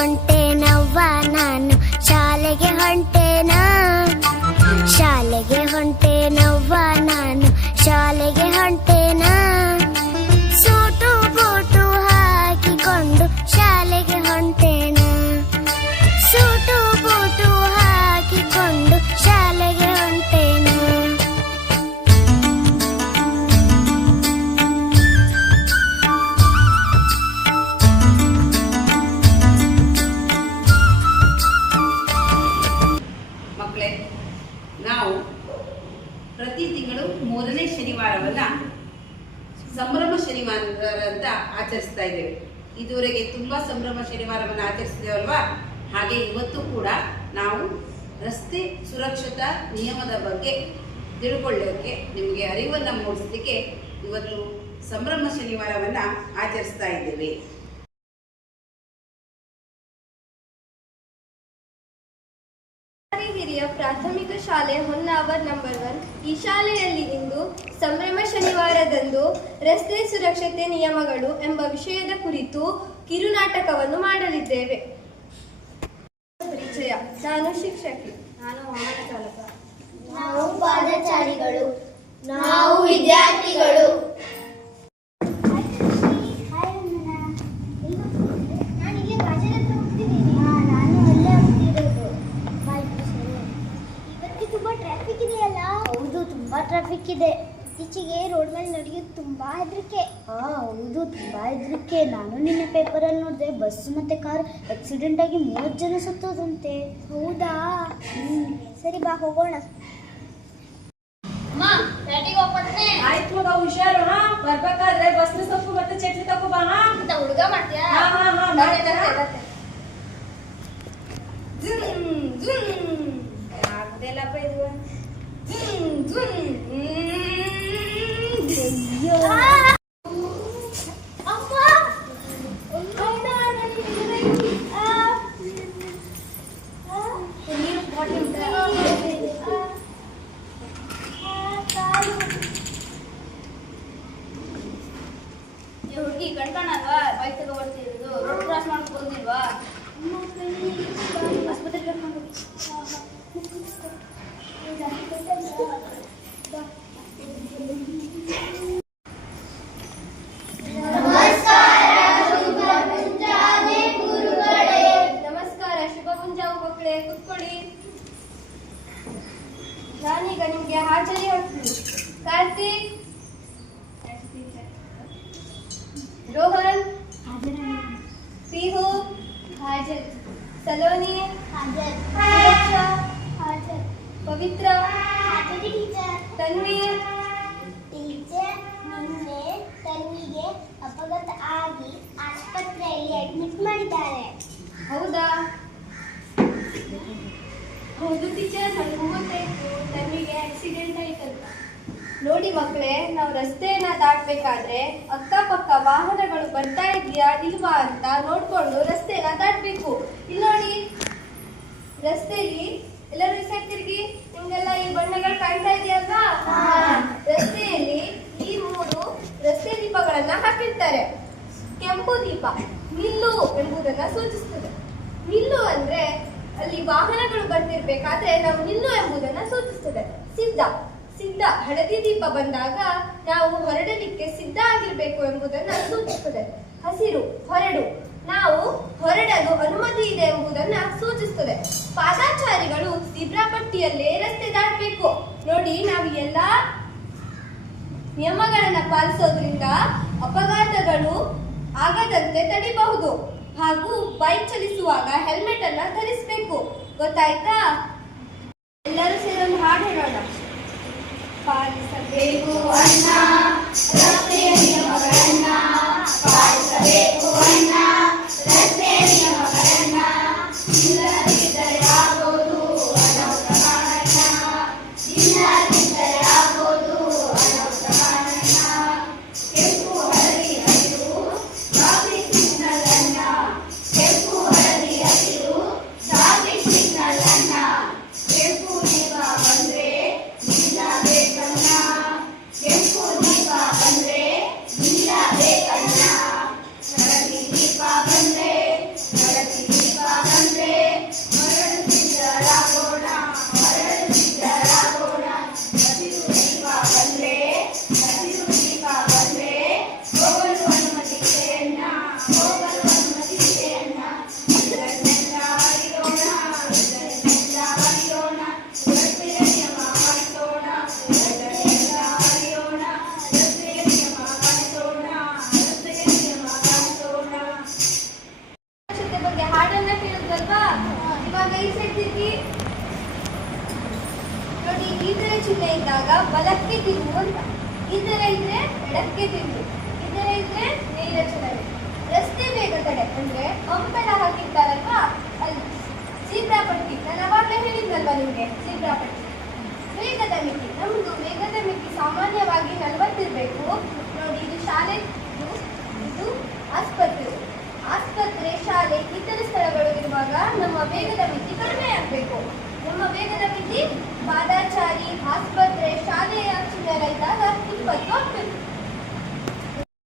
ಹೊಂಟೇನವ್ವ ನಾನು ಶಾಲೆಗೆ ಹೊಂಟೇನಾ ಶಾಲೆಗೆ ಹೊಂಟೇನವ್ವ ನಾನು ಶಾಲೆಗೆ ಹೊಂಟೇನಾ ಸೂಟು ಬೂಟು ಹಾಕಿಕೊಂಡು ಶಾಲೆಗೆ ಹೊಂಟೇನಾ ಸೂಟು ಬೂಟು ಹಾಕಿಕೊಂಡು ಶಾಲೆಗೆ ಹೊಂಟೇನಾ ನಾವು ಪ್ರತಿ ತಿಂಗಳು 3ನೇ ಶನಿವಾರವನ್ನ ಸಂಭ್ರಮ ಶನಿವಾರ ಅಂತ ಆಚರಿಸ್ತಾ ಇದ್ದೇವೆ. ಇದುವರೆಗೆ ತುಂಬಾ ಸಂಭ್ರಮ ಶನಿವಾರವನ್ನು ಆಚರಿಸಿದ್ದೇವಲ್ವಾ, ಹಾಗೆ ಇವತ್ತು ಕೂಡ ನಾವು ರಸ್ತೆ ಸುರಕ್ಷತಾ ನಿಯಮದ ಬಗ್ಗೆ ತಿಳ್ಕೊಳ್ಳೋಕೆ ನಿಮಗೆ ಅರಿವನ್ನು ಮೂಡಿಸಲಿಕ್ಕೆ ಇವತ್ತು ಸಂಭ್ರಮ ಶನಿವಾರವನ್ನ ಆಚರಿಸ್ತಾ ಇದ್ದೇವೆ. ಹಿರಿಯ ಪ್ರಾಥಮಿಕ ಶಾಲೆ ಹೊನ್ನಾವರ್ ನಂಬರ್ 1. ಈ ಶಾಲೆಯಲ್ಲಿ ಇಂದು ಸಂಭ್ರಮ ಶನಿವಾರದಂದು ರಸ್ತೆ ಸುರಕ್ಷತೆ ನಿಯಮಗಳು ಎಂಬ ವಿಷಯದ ಕುರಿತು ಕಿರುನಾಟಕವನ್ನು ಮಾಡಲಿದ್ದೇವೆ. ಪರಿಚಯ: ನಾನು ಶಿಕ್ಷಕಿ. ನಾನು ವಾಹನ ಚಾಲಕ. ನಾವು ಪಾದಚಾರಿಗಳು. ನಾವು ವಿದ್ಯಾರ್ಥಿಗಳು. ಟ್ರಾಫಿಕ್ ಇದೆ. ಇತ್ತೀಚೆಗೆ ರೋಡ್ ಮೇಲೆ ನಡೆಯೋದು ತುಂಬಾ ಹೆದರಿಕೆ. ಹೌದು, ತುಂಬಾ ಹೆದರಿಕೆ. ನಾನು ನಿನ್ನೆ ಪೇಪರಲ್ಲಿ ನೋಡಿದೆ, ಬಸ್ ಮತ್ತೆ ಕಾರ್ ಆಕ್ಸಿಡೆಂಟ್ ಆಗಿ 30 ಜನ ಸತ್ತೋದಂತೆ. ಹೌದಾ? ಸರಿ ಬಾ ಹೋಗೋಣ. ಆಯ್ತು ಮಗ, ಹುಷಾರು. ಬರ್ಬೇಕಾದ್ರೆ ಬಸ್ನ ಸೊಪ್ಪು ಮತ್ತೆ ಚಟ್ನಿ ತಗೋಬಾ. ಹುಡುಗ ಮಾಡ್ತೀಯಾ? ಆಗ್ದೆಲ್ಲಪ್ಪ ಇದು. ಹುಡುಗಿ ಕಣ್ಕಣಲ್ವಾ? ಬೈಕ್ ತಗೊಬರ್ತಿರೋದು ರೋಡ್ ಕ್ರಾಸ್ ಮಾಡ್ಕೊಂಡು ಬಂದಿಲ್ವಾ? ಆಸ್ಪತ್ರೆಗೆ ಕರ್ಕೊಂಡು ಹೋಗಿ. ನಮಸ್ಕಾರ, ಶುಭ ಮುಂಜಾವು ಮಕ್ಕಳೇ, ಕೂತ್ಕೊಳ್ಳಿ. ನಾನೀಗ ನಿಮ್ಗೆ ಹಾಜರಿ ಹಾಕ್ತೀನಿ. ಕಾರ್ತಿಕ್, ರೋಹನ್, ಪೀಹು, ಹಾಜರ್. ಸಲೋನಿ, ಹಾಜರ್. ಸುರಕ್ಷಾ, ಹಾಜರ್. ಪವಿತ್ರ, ಹಾಜರಿ ಟೀಚರ್. ತನ್ವೀರ್, ಟೀಚರ್, ನಿನ್ನೆ ತನ್ವಿಗೆ ಅಪಘಾತ ಆಗಿ ಆಸ್ಪತ್ರೆಯಲ್ಲಿ ಅಡ್ಮಿಟ್ ಮಾಡಿದ್ದಾರೆ. ಹೌದಾ? ಹೌದು ಟೀಚರ್, ನನಗೂ ಗೊತ್ತಾಯ್ತು ತನ್ವಿಗೆ ಆಕ್ಸಿಡೆಂಟ್ ಆಯ್ತಂತ. ನೋಡಿ ಮಕ್ಕಳೇ, ನಾವು ರಸ್ತೆಯನ್ನ ದಾಟಬೇಕಾದ್ರೆ ಅಕ್ಕಪಕ್ಕ ವಾಹನಗಳು ಬರ್ತಾ ಇದೆಯಾ ಇಲ್ವಾ ಅಂತ ನೋಡ್ಕೊಂಡು ರಸ್ತೆನ ದಾಟಬೇಕು. ಇಲ್ಲಿ ನೋಡಿ, ರಸ್ತೆಯಲ್ಲಿ ಎಲ್ಲರೂ ಈ ಸೈಡ್ ತಿರುಗಿ. ನಿಮ್ಗೆಲ್ಲ ಈ ಬಣ್ಣಗಳು ಕಾಣ್ತಾ ಇದೆಯಲ್ವಾ? ರಸ್ತೆಯಲ್ಲಿ ಈ 3 ರಸ್ತೆ ದೀಪಗಳನ್ನ ಹಾಕಿರ್ತಾರೆ. ಕೆಂಪು ದೀಪ ನಿಲ್ಲು ಎಂಬುದನ್ನ ಸೂಚಿಸ್ತದೆ. ನಿಲ್ಲು ಅಂದ್ರೆ ಅಲ್ಲಿ ವಾಹನಗಳು ಬರ್ತಿರ್ಬೇಕಾದ್ರೆ ನಾವು ನಿಲ್ಲು ಎಂಬುದನ್ನ ಸೂಚಿಸ್ತದೆ. ಸಿದ್ಧ ಹಳದಿ ದೀಪ ಬಂದಾಗ ನಾವು ಹೊರಡಲಿಕ್ಕೆ ಸಿದ್ಧ ಆಗಿರ್ಬೇಕು ಎಂಬುದನ್ನ ಸೂಚಿಸ್ತದೆ. ಹಸಿರು ಹೊರಡು, ನಾವು ಹೊರಡಲು ಅನುಮತಿ ಇದೆ ಎಂಬುದನ್ನ ಸೂಚಿಸ್ತದೆ. ಪಾದಾಚಾರಿಗಳು ಝೀಬ್ರಾ ಪಟ್ಟಿಯಲ್ಲೇ ರಸ್ತೆ ದಾಟಬೇಕು. ನೋಡಿ, ನಾವು ಎಲ್ಲಾ ನಿಯಮಗಳನ್ನ ಪಾಲಿಸೋದ್ರಿಂದ ಅಪಘಾತಗಳು ಆಗದಂತೆ ತಡೆಯಬಹುದು. ಹಾಗೂ ಬೈಕ್ ಚಲಿಸುವಾಗ ಹೆಲ್ಮೆಟ್ ಅನ್ನ ಧರಿಸಬೇಕು. ಗೊತ್ತಾಯ್ತಾ? ಎಲ್ಲರೂ ಸೇರಿ ಒಂದು ಹಾಡು ಹೇಳೋಣ. ಪಾಲಿಸಬೇಕು ಅಣ್ಣ ರಸ್ತೆಯ ನಿಯಮಗಳನ್ನ, ಪಾಲಿಸಬೇಕು ಅಣ್ಣ ರಸ್ತೆಯ ನಿಯಮಗಳನ್ನ, ಇಲ್ಲದಿದ್ದರೆ ಆಗೋದು ಅನಾಹುತಗಳನ್ನ, ಇಲ್ಲದಿದ್ದರೆ ಆಗೋದು ಅನಾಹುತಗಳನ್ನ. ಕೆಂಪು ಹಳದಿ ಹಸಿರು ಟ್ರಾಫಿಕ್ ಸಿಗ್ನಲ್ ಅನ್ನ, ಕೆಂಪು ಹಳದಿ ಹಸಿರು ಟ್ರಾಫಿಕ್ ಸಿಗ್ನಲ್ ಅನ್ನ. ಕೆಂಪು ದೀಪ ಬಂದ್ರೆ ನಿಲ್ಲಬೇಕನ್ನ, ಕೆಂಪು ದೀಪ ಬಂದ್ರೆ ಹೋಗಲು ಅನುಮತಿಸಿದೆ ಅಣ್ಣ. ಇದನ್ನೆಲ್ಲ ಅರಿಯೋಣ, ಇದನ್ನೆಲ್ಲ ಅರಿಯೋಣ, ರಸ್ತೆಯ ನಿಯಮ ಪಾಲಿಸೋಣ, ಇದನ್ನೆಲ್ಲ ಅರಿಯೋಣ, ರಸ್ತೆಯ ನಿಯಮ ಪಾಲಿಸೋಣ, ರಸ್ತೆಯ ನಿಯಮ ಪಾಲಿಸೋಣ. ಸುರಕ್ಷತೆ ಬಗ್ಗೆ ಹಾಡನ್ನ ಕೇಳಿದ್ರಲ್ವಾ? ಇವಾಗ ಈ ಸೈಡ್ ತಿರುಗಿ ನೋಡಿ. ಈ ತರ ಚಿಹ್ನೆ ಇದ್ದಾಗ ಬಲಕ್ಕೆ ತಿರುಗು ಅಂತ, ಈ ತರ ಇದ್ರೆ ಎಡಕ್ಕೆ ತಿರುಗು, ಈ ತರ ಇದ್ರೆ ನೇರ ಚಲನೆ. ರಸ್ತೆ ವೇಗ ತಡೆ ಅಂದ್ರೆ ಅಂಪೆಲ ಹಾಕಿರ್ತಾರಲ್ವಾ, ಅಲ್ಲಿ ಜೀಬ್ರಾ ಪಟ್ಟಿ, ನಾನು ಅವಾಗಲೇ ಹೇಳಿದ್ನಲ್ವಾ ನಿಮ್ಗೆ ಜೀಬ್ರಾ ಪಟ್ಟಿ. ವೇಗದ ಮಿತಿ, ನಮ್ದು ವೇಗದ ಮಿತಿ ಸಾಮಾನ್ಯವಾಗಿ 40 ಇರಬೇಕು. ನೋಡಿ, ಇದು ಶಾಲೆ, ಇದು ಆಸ್ಪತ್ರೆ. ಆಸ್ಪತ್ರೆ, ಶಾಲೆ, ಇತರ ಸ್ಥಳಗಳು ಇರುವಾಗ ನಮ್ಮ ವೇಗದ ಮಿತಿ ಕಡಿಮೆ ಆಗಬೇಕು. ನಮ್ಮ ವೇಗದ ಮಿತಿ ಪಾದಾಚಾರಿ, ಆಸ್ಪತ್ರೆ, ಶಾಲೆಯ ಚಿಹ್ನೆಗಳ ಇದ್ದಾಗ 20 ಆಗಬೇಕು.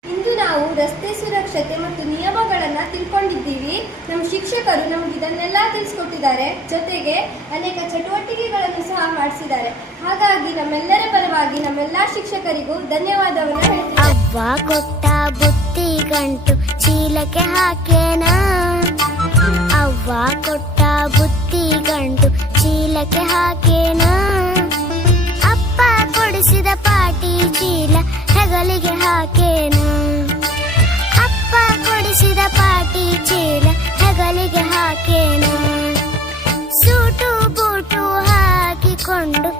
ಇಂದು ನಾವು ರಸ್ತೆ ಸುರಕ್ಷತೆ ಮತ್ತು ನಿಯಮಗಳನ್ನ ತಿಳ್ಕೊಂಡಿದ್ದೀವಿ. ನಮ್ಮ ಶಿಕ್ಷಕರು ನಮ್ಗೆ ಇದನ್ನೆಲ್ಲ ತಿಳಿಸ್ಕೊಟ್ಟಿದ್ದಾರೆ. ಜೊತೆಗೆ ಅನೇಕ ಚಟುವಟಿಕೆಗಳನ್ನು ಸಹ ಮಾಡಿಸಿದ್ದಾರೆ. ಹಾಗಾಗಿ ನಮ್ಮೆಲ್ಲರ ಪರವಾಗಿ ನಮ್ಮೆಲ್ಲ ಶಿಕ್ಷಕರಿಗೂ ಧನ್ಯವಾದವನ್ನು ಹೇಳ್ತೀನಿ. ಅವ್ವ ಕೊಟ್ಟ ಬುತ್ತಿ ಗಂಟು ಚೀಲಕ್ಕೆ ಹಾಕೇನ, ಅವ್ವ ಕೊಟ್ಟ ಬುತ್ತಿ ಗಂಟು ಚೀಲಕ್ಕೆ ಹಾಕೇನ, ಅಪ್ಪ ಕೊಡಿಸಿದ ಪಾಟಿ ಚೀಲ ಹೆಗಲಿಗೆ ಹಾಕೇನ, ಅಪ್ಪ ಕೊಡಿಸಿದ ಪಾಟಿ ಚೀಲ ಹೆಗಲಿಗೆ ಹಾಕೇನ, ಸೂಟು ಬೂಟು ಹಾಕಿಕೊಂಡು